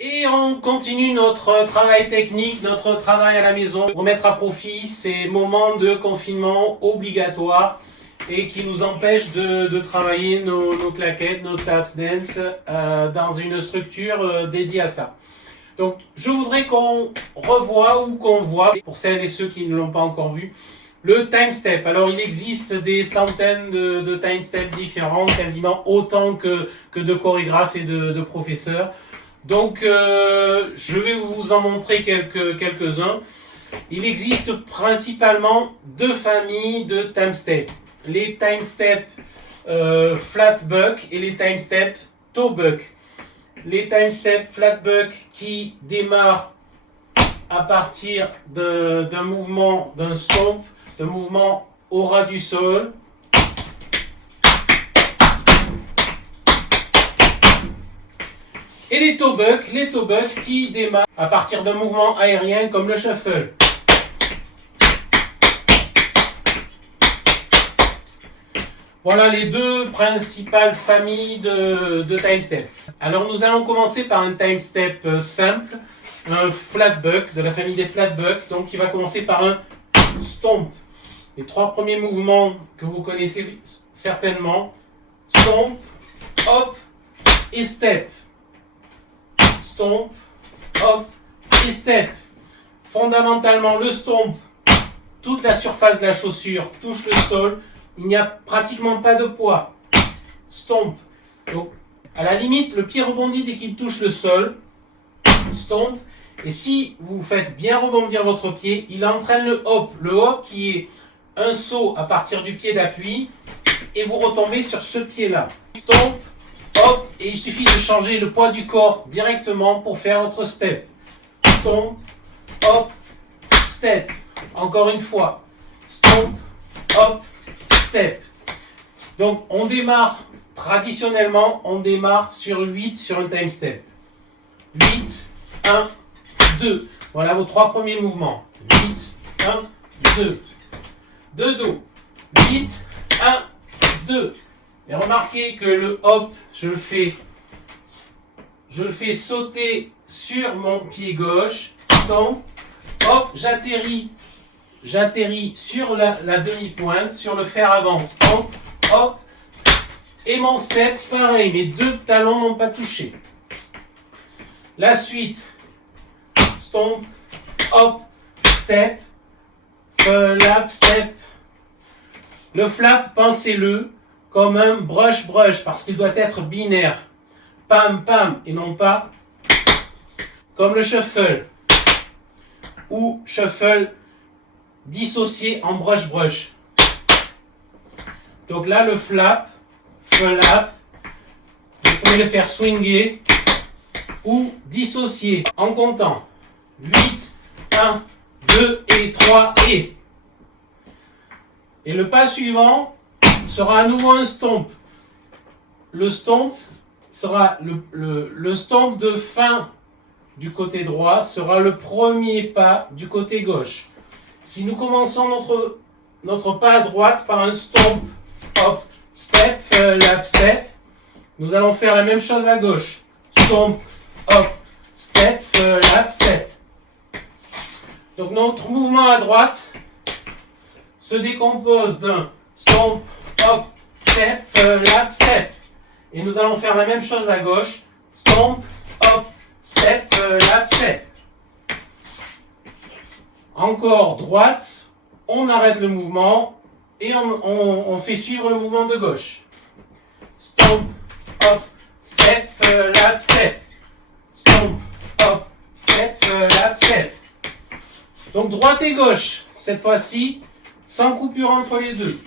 Et on continue notre travail technique, notre travail à la maison pour mettre à profit ces moments de confinement obligatoires et qui nous empêchent de travailler nos claquettes, nos taps dance dans une structure dédiée à ça. Donc je voudrais qu'on revoie ou qu'on voit, pour celles et ceux qui ne l'ont pas encore vu, le time step. Alors il existe des centaines de time steps différents, quasiment autant que de chorégraphes et de professeurs. Donc je vais vous en montrer quelques-uns. Il existe principalement deux familles de time step. Les time step flat buck et les time step toe buck. Les time step flat buck qui démarrent à partir d'un mouvement, d'un stomp, d'un mouvement au ras du sol. Et les toe buck qui démarrent à partir d'un mouvement aérien comme le shuffle. Voilà les deux principales familles de time step. Alors nous allons commencer par un time step simple, un flat buck de la famille des flat buck, donc qui va commencer par un stomp. Les trois premiers mouvements que vous connaissez certainement, stomp, hop et step. Stomp, hop et step. Fondamentalement, le stomp, toute la surface de la chaussure touche le sol. Il n'y a pratiquement pas de poids. Stomp. Donc, à la limite, le pied rebondit dès qu'il touche le sol. Stomp. Et si vous faites bien rebondir votre pied, il entraîne le hop. Le hop qui est un saut à partir du pied d'appui. Et vous retombez sur ce pied-là. Stomp. Hop, et il suffit de changer le poids du corps directement pour faire votre step. Stomp, hop, step. Encore une fois. Stomp, hop, step. Donc on démarre, traditionnellement, on démarre sur 8 sur un time step. 8, 1, 2. Voilà vos trois premiers mouvements. 8, 1, 2. De dos. 8, 1, 2. Et remarquez que le hop, je le fais sauter sur mon pied gauche. Stomp, hop, j'atterris sur la demi-pointe, sur le fer avant. Stomp, hop, et mon step, pareil, mes deux talons n'ont pas touché. La suite, stomp, hop, step, flap, step. Le flap, pensez-le comme un brush parce qu'il doit être binaire. Pam pam et non pas comme le shuffle ou shuffle dissocié en brush. Donc là le flap, vous pouvez le faire swinger ou dissocier en comptant 8, 1, 2 et 3 et le pas suivant sera à nouveau un stomp. Le stomp sera le stomp de fin du côté droit sera le premier pas du côté gauche. Si nous commençons notre pas à droite par un stomp, hop, step, flap, step, nous allons faire la même chose à gauche. Stomp, hop, step, flap, step. Donc notre mouvement à droite se décompose d'un stomp, hop, step, flap, step. Et nous allons faire la même chose à gauche. Stomp, hop, step, flap, step. Encore droite, on arrête le mouvement et on fait suivre le mouvement de gauche. Stomp, hop, step, flap, step. Stomp, hop, step, flap, step. Donc droite et gauche, cette fois-ci, sans coupure entre les deux.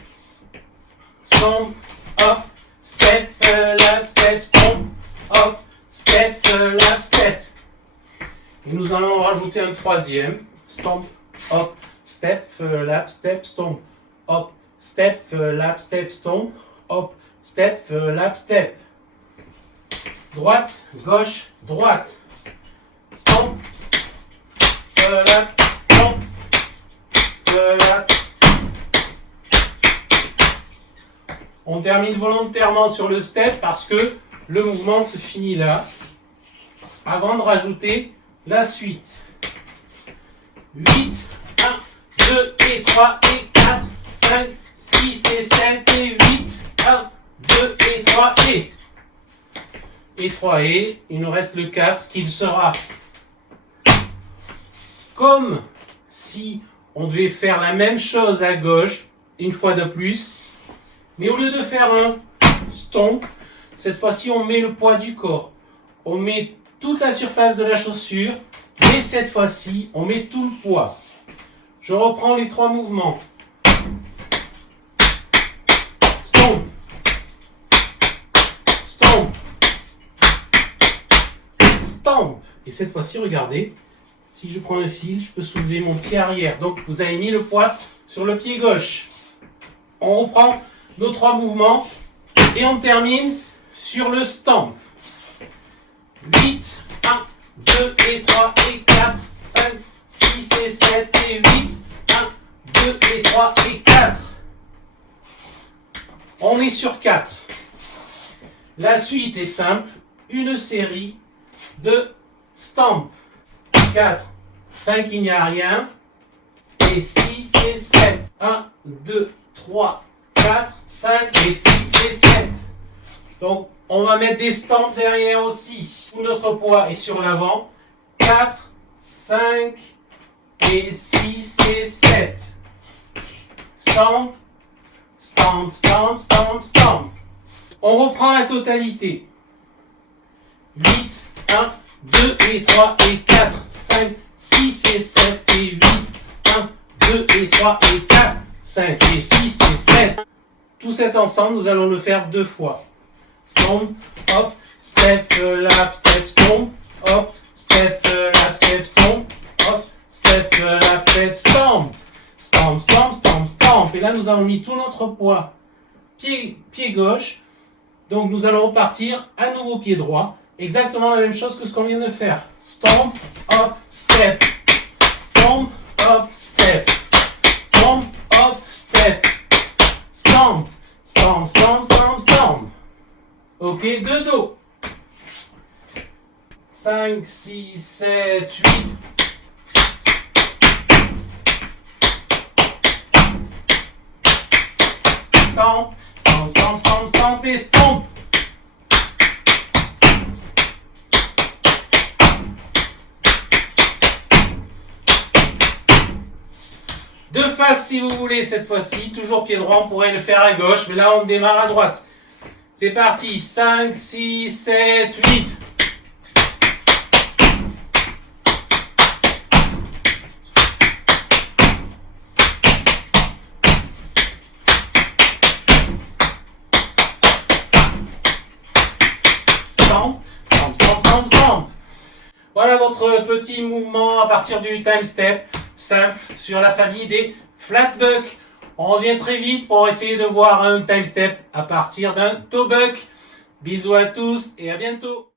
Stomp, hop, step, flap, step, stomp, hop, step, flap, step. Et nous allons rajouter un troisième. Stomp, hop, step, flap, step, stomp, hop, step, flap, step, stomp, hop, step, flap, step. Droite, gauche, droite. Stomp, flap, stomp, flap. On termine volontairement sur le step parce que le mouvement se finit là. avant de rajouter la suite. 8, 1, 2 et 3 et 4, 5, 6 et 7 et 8, 1, 2 et 3 et 3 et, il nous reste le 4 qui sera comme si on devait faire la même chose à gauche, une fois de plus, mais au lieu de faire un stomp, cette fois-ci on met le poids du corps, on met toute la surface de la chaussure, mais cette fois-ci on met tout le poids. Je reprends les 3 mouvements. Stomp, stomp, stomp. Et cette fois-ci, regardez, si je prends un fil, je peux soulever mon pied arrière. Donc vous avez mis le poids sur le pied gauche. On reprend nos 3 mouvements et on termine sur le stomp. 8, 1, 2 et 3 et 4, 5, 6 et 7 et 8, 1, 2 et 3 et 4. On est sur 4. La suite est simple, une série de stomp. 4, 5, il n'y a rien, et 6 et 7. 1, 2, 3, 4, 5 et 6 et 7. Donc, on va mettre des stamps derrière aussi. Tout notre poids est sur l'avant. 4, 5 et 6 et 7. Stamp, stamp, stamp, stamp, stamp. On reprend la totalité. 8, 1, 2 et 3 et 4, 5, 6 et 7 et 8, 1, 2 et 3 et 4, 5 et 6 et 7. Tout cet ensemble, nous allons le faire 2 fois. Stomp, hop, step, lap, step, stomp, hop, step, lap, step, stomp, hop, step, lap, step, stomp. Stomp, stomp, stomp, stomp. Et là, nous avons mis tout notre poids pied gauche. Donc, nous allons repartir à nouveau pied droit. Exactement la même chose que ce qu'on vient de faire. Stomp, hop, step. Stomp, hop, step. Stomp, hop, step. Stomp, stomp, stomp, stomp, stomp. Ok, de dos. 5, 6, 7, 8. Stomp, stomp, stomp, stomp, stomp et stomp. Deux faces si vous voulez cette fois-ci, toujours pied droit, on pourrait le faire à gauche, mais là on démarre à droite. C'est parti, 5, 6, 7, 8. Stomp, stomp, stomp, stomp, stomp. Voilà votre petit mouvement à partir du time step, simple, sur la famille des flatbuck. On revient très vite pour essayer de voir un time step à partir d'un toe buck. Bisous à tous et à bientôt.